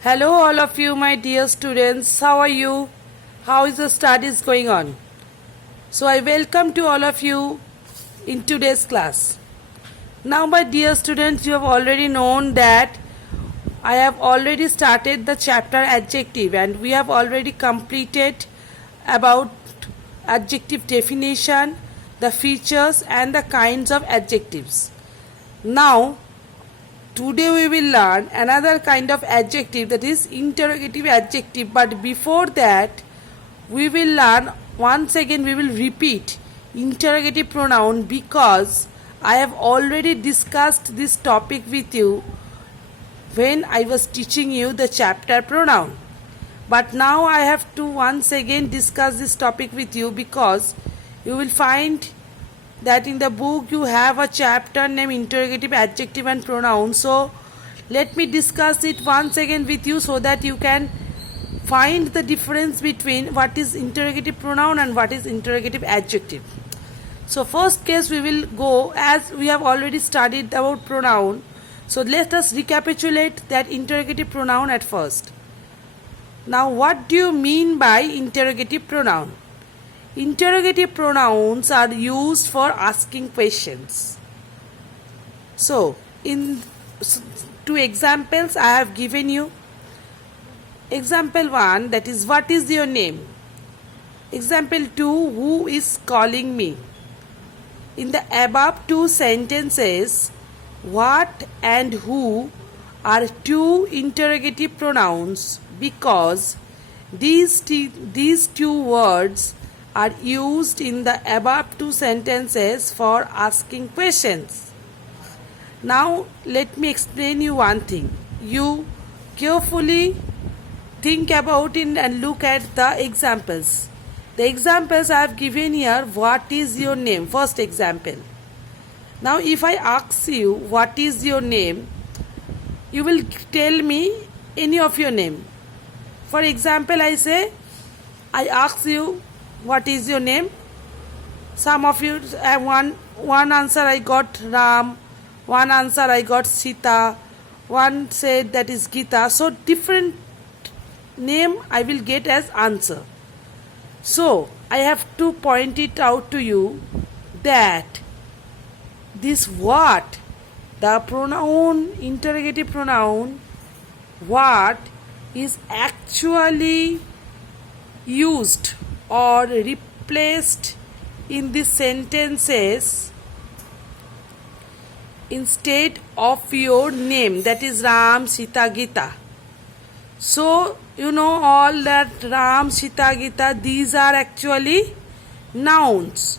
Hello, all of you, my dear students. How are you? How is the studies going on? So, I welcome to all of you in today's class. Now, my dear students, you have already known that I have already started the chapter adjective and we have already completed about adjective definition, the features, and the kinds of adjectives. Now, today we will learn another kind of adjective, that is interrogative adjective, but before that we will learn once again, we will repeat interrogative pronoun because I have already discussed this topic with you when I was teaching you the chapter pronoun. But now I have to once again discuss this topic with you because you will find that in the book you have a chapter named interrogative adjective and pronoun. So let me discuss it once again with you so that you can find the difference between what is interrogative pronoun and what is interrogative adjective. So first case we will go, as we have already studied about pronoun, so let us recapitulate that interrogative pronoun at first. Now what do you mean by interrogative pronoun? Interrogative pronouns are used for asking questions. So, in two examples I have given you. Example 1, that is, what is your name? Example 2, who is calling me? In the above two sentences, what and who are two interrogative pronouns because these two words are used in the above two sentences for asking questions. Now let me explain you one thing. You carefully think about it and look at the examples. The examples I have given here, what is your name? First example. Now if I ask you what is your name, you will tell me any of your name. For example, I say, I ask you what is your name? Some of you have one answer I got Ram, one answer I got Sita, one said that is Gita. So different name I will get as answer. So I have to point it out to you that this what, the pronoun, interrogative pronoun, what is actually used or replaced in the sentences instead of your name, that is Ram, Sita, Gita. So you know all that Ram, Sita, Gita, these are actually nouns.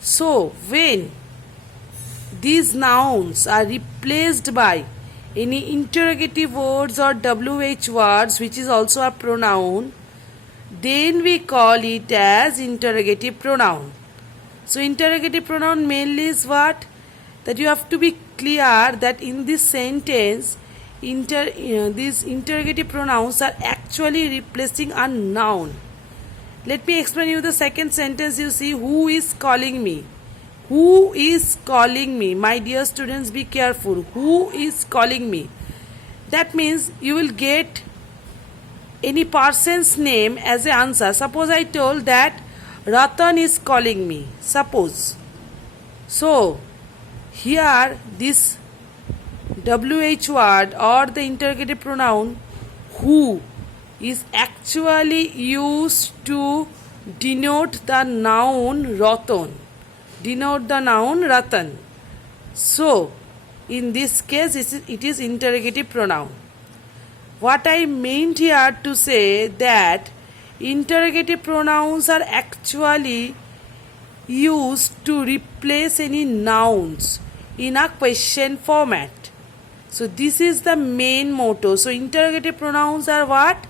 So when these nouns are replaced by any interrogative words or WH words, which is also a pronoun, then we call it as interrogative pronoun. So interrogative pronoun mainly is what? That you have to be clear that in this sentence, these interrogative pronouns are actually replacing a noun. Let me explain you the second sentence. You see, who is calling me? Who is calling me? My dear students, be careful. Who is calling me? That means you will get any person's name as an answer. Suppose I told that Ratan is calling me. Suppose. So, here this WH word or the interrogative pronoun who is actually used to denote the noun Ratan. Denote the noun Ratan. So, in this case, it is interrogative pronoun. What I meant here to say that interrogative pronouns are actually used to replace any nouns in a question format. So this is the main motto. So interrogative pronouns are what?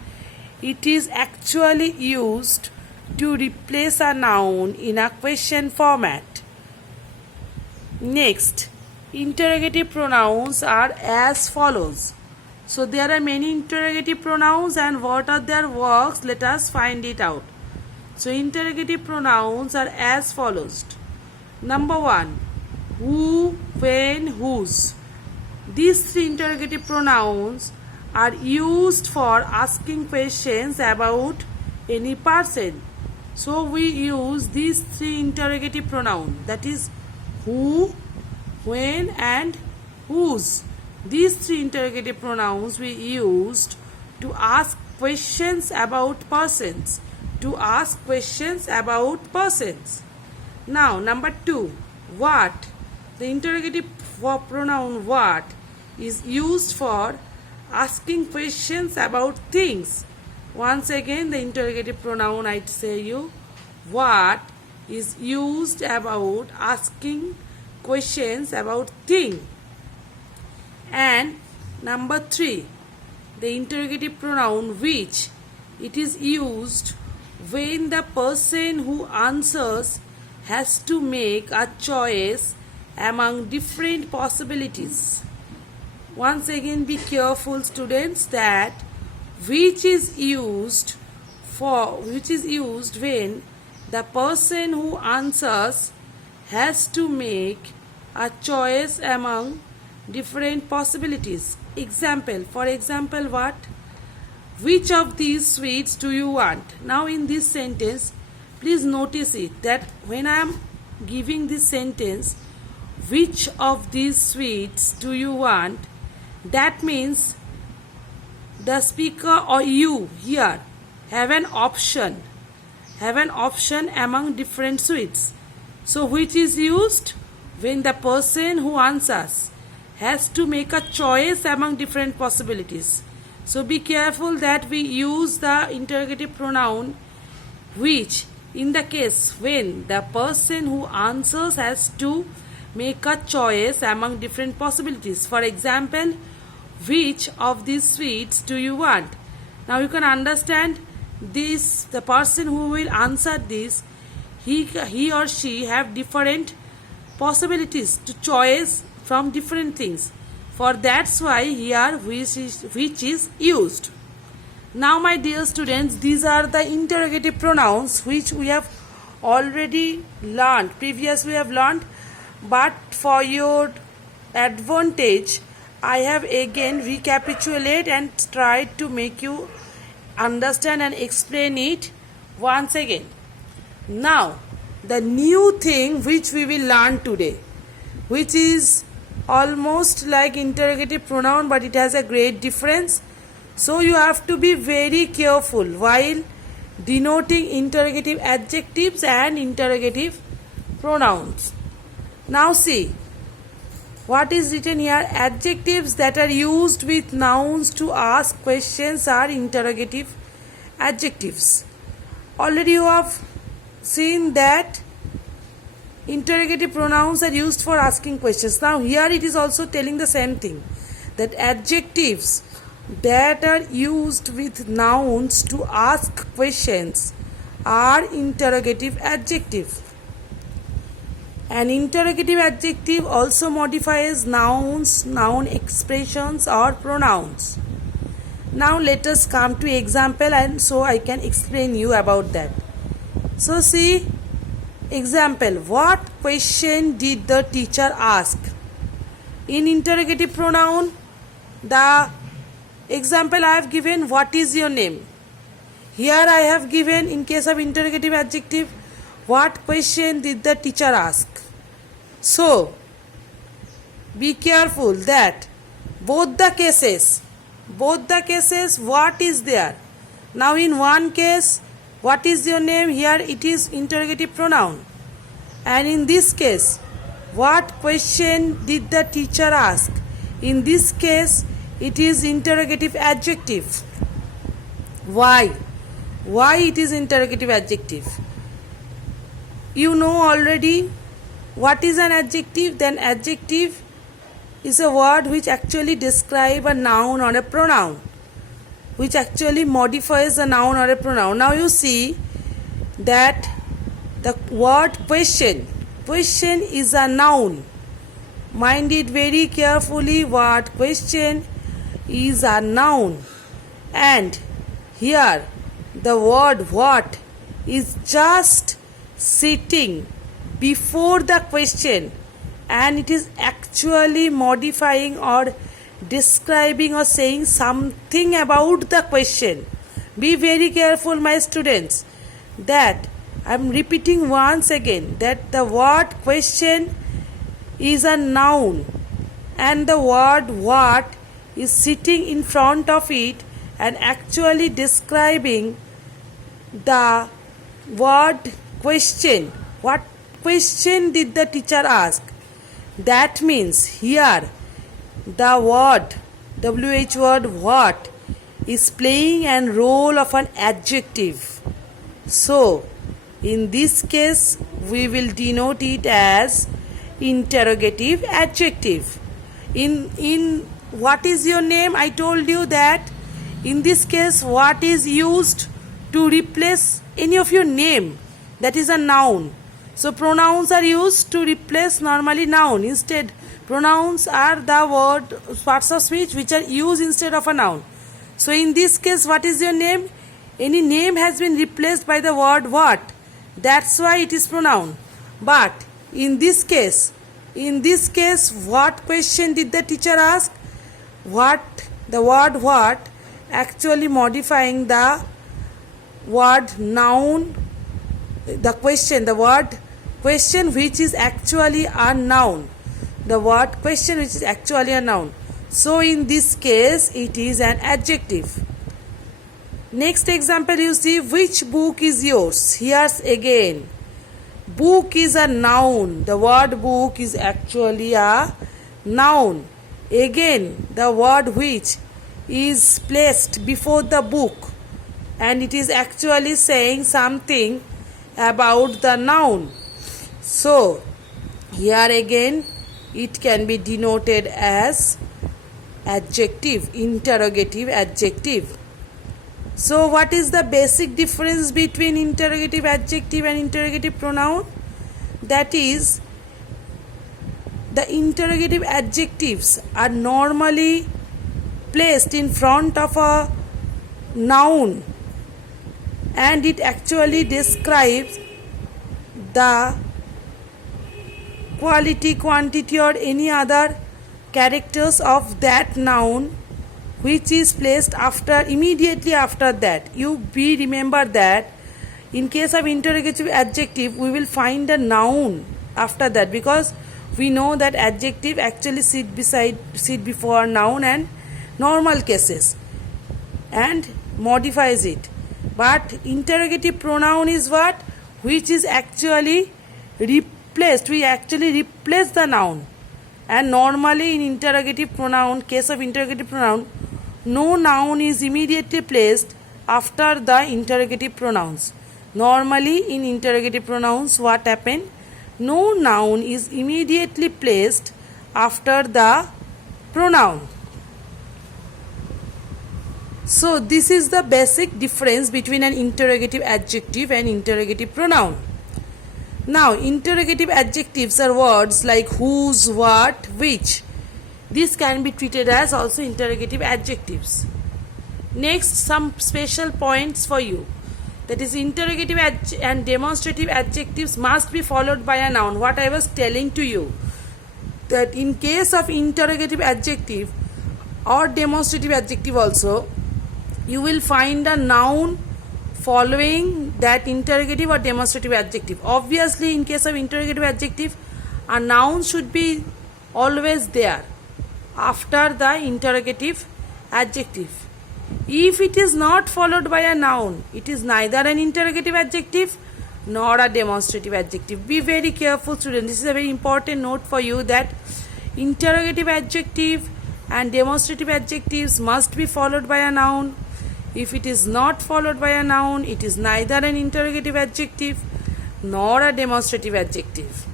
It is actually used to replace a noun in a question format. Next, interrogative pronouns are as follows. So there are many interrogative pronouns and what are their works? Let us find it out. So interrogative pronouns are as follows. Number 1, who, when, whose. These three interrogative pronouns are used for asking questions about any person. So we use these three interrogative pronouns, that is who, when and whose. These three interrogative pronouns we used to ask questions about persons. To ask questions about persons. Now number 2, what. The interrogative pronoun what is used for asking questions about things. Once again, the interrogative pronoun I say you, what is used about asking questions about thing. And number 3, the interrogative pronoun which. It is used when the person who answers has to make a choice among different possibilities. Once again, be careful students, that which is used when the person who answers has to make a choice among different possibilities. For example, what? Which of these sweets do you want? Now in this sentence, please notice it, that when I am giving this sentence, which of these sweets do you want, that means the speaker or you here have an option among different sweets. So which is used when the person who answers has to make a choice among different possibilities. So be careful that we use the interrogative pronoun which in the case when the person who answers has to make a choice among different possibilities. For example, which of these sweets do you want? Now you can understand this, the person who will answer this, he or she have different possibilities to choose from different things. For that's why here which is used. Now my dear students, these are the interrogative pronouns which we have already learned. Previously we have learned, but for your advantage I have again recapitulate and tried to make you understand and explain it once again. Now the new thing which we will learn today, which is almost like interrogative pronoun, but it has a great difference. So you have to be very careful while denoting interrogative adjectives and interrogative pronouns. Now see what is written here. Adjectives that are used with nouns to ask questions are interrogative adjectives. Already you have seen that interrogative pronouns are used for asking questions. Now here it is also telling the same thing, that adjectives that are used with nouns to ask questions are interrogative adjectives. An interrogative adjective also modifies nouns, noun expressions or pronouns. Now let us come to example, and so I can explain you about that. So see example, what question did the teacher ask? In interrogative pronoun, the example I have given, what is your name? Here I have given, in case of interrogative adjective, what question did the teacher ask? So be careful that both the cases what is there. Now in one case, what is your name? Here it is interrogative pronoun. And in this case, what question did the teacher ask? In this case, it is interrogative adjective. Why? Why it is interrogative adjective? You know already what is an adjective. Then adjective is a word which actually describes a noun or a pronoun, which actually modifies a noun or a pronoun. Now you see that the word question is a noun. Mind it very carefully, word question is a noun, and here the word what is just sitting before the question, and it is actually modifying or describing or saying something about the question. Be very careful, my students, that I am repeating once again that the word question is a noun and the word what is sitting in front of it and actually describing the word question. What question did the teacher ask? That means here the word WH word what is playing a role of an adjective. So in this case we will denote it as interrogative adjective. In what is your name? I told you that in this case what is used to replace any of your name, that is a noun. So pronouns are used to replace normally noun. Instead pronouns are the parts of speech which are used instead of a noun. So in this case what is your name? Any name has been replaced by the word what. That's why it is pronoun. But in this case what question did the teacher ask? What, the word what actually modifying the word noun, the question, the word question which is actually a noun, the word question which is actually a noun. So in this case it is an adjective. Next example you see, which book is yours? Here's again, book is a noun, the word book is actually a noun. Again the word which is placed before the book and it is actually saying something about the noun. So here again it can be denoted as adjective, interrogative adjective. So what is the basic difference between interrogative adjective and interrogative pronoun? That is, the interrogative adjectives are normally placed in front of a noun and it actually describes the quality, quantity or any other characters of that noun which is placed immediately after that. You remember that in case of interrogative adjective we will find a noun after that, because we know that adjective actually sit before noun and normal cases and modifies it. But interrogative pronoun is what? Which is actually replaced. We actually replace the noun. And normally in interrogative pronoun, case of interrogative pronoun, no noun is immediately placed after the interrogative pronouns. Normally in interrogative pronouns what happen? No noun is immediately placed after the pronoun. So this is the basic difference between an interrogative adjective and interrogative pronoun. Now interrogative adjectives are words like whose, what, which. This can be treated as also interrogative adjectives. Next, some special points for you. That is, interrogative and demonstrative adjectives must be followed by a noun. What I was telling to you, that in case of interrogative adjective or demonstrative adjective also, you will find a noun following that interrogative or demonstrative adjective. Obviously in case of interrogative adjective a noun should be always there after the interrogative adjective. If it is not followed by a noun, it is neither an interrogative adjective nor a demonstrative adjective. Be very careful, students. This is a very important note for you, that interrogative adjective and demonstrative adjectives must be followed by a noun. If it is not followed by a noun, it is neither an interrogative adjective nor a demonstrative adjective.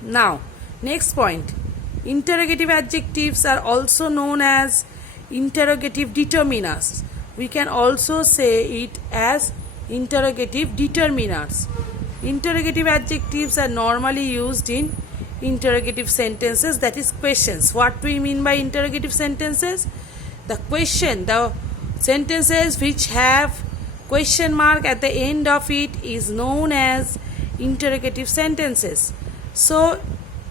Now, next point. Interrogative adjectives are also known as interrogative determiners. We can also say it as interrogative determiners. Interrogative adjectives are normally used in interrogative sentences, that is questions. What do we mean by interrogative sentences? The sentences which have question mark at the end of it is known as interrogative sentences. So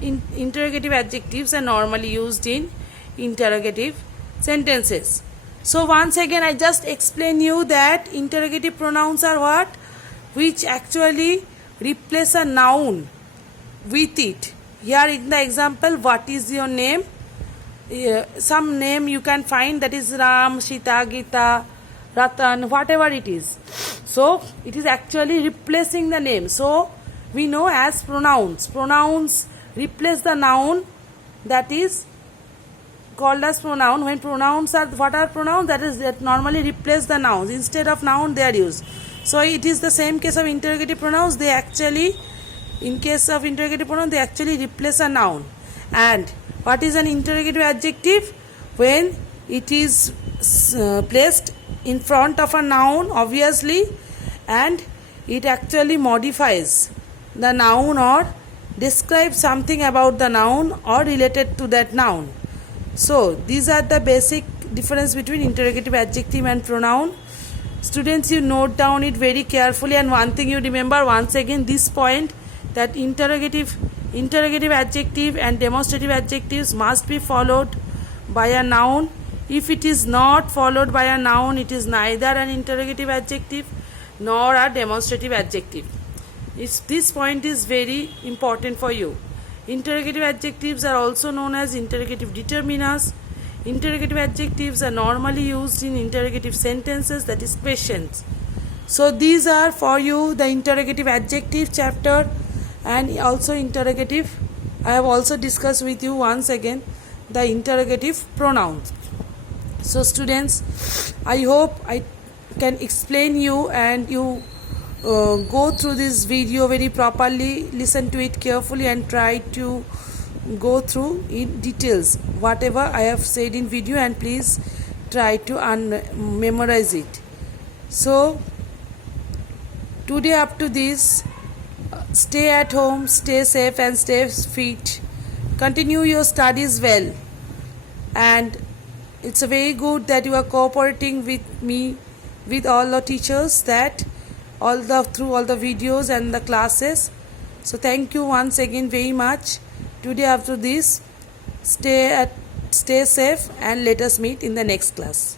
interrogative adjectives are normally used in interrogative sentences. So once again I just explain you that interrogative pronouns are what? Which actually replace a noun with it. Here in the example, what is your name? Some name you can find, that is Ram, Sita, Gita, Ratan, whatever it is. So it is actually replacing the name. So we know as pronouns. Pronouns replace the noun, that is called as pronoun. When pronouns are, what are pronouns? That normally replace the nouns. Instead of noun they are used. So it is the same case of interrogative pronouns. They actually, in case of interrogative pronoun, they actually replace a noun. And what is an interrogative adjective? When it is placed in front of a noun, obviously, and it actually modifies the noun or describes something about the noun or related to that noun. So these are the basic difference between interrogative adjective and pronoun. Students, you note down it very carefully, and one thing you remember once again this point, that interrogative adjective and demonstrative adjectives must be followed by a noun. If it is not followed by a noun, it is neither an interrogative adjective nor a demonstrative adjective. This point is very important for you. Interrogative adjectives are also known as interrogative determiners. Interrogative adjectives are normally used in interrogative sentences, that is questions. So these are for you the interrogative adjective chapter, and also interrogative. I have also discussed with you once again the interrogative pronouns. So students, I hope I can explain you and you go through this video very properly, listen to it carefully and try to go through in details whatever I have said in video, and please try to memorize it. So today up to this, stay at home, stay safe and stay fit. Continue your studies well, and it's very good that you are cooperating with me, with all the teachers, that through all the videos and the classes. So thank you once again very much. Today after this, stay safe and let us meet in the next class.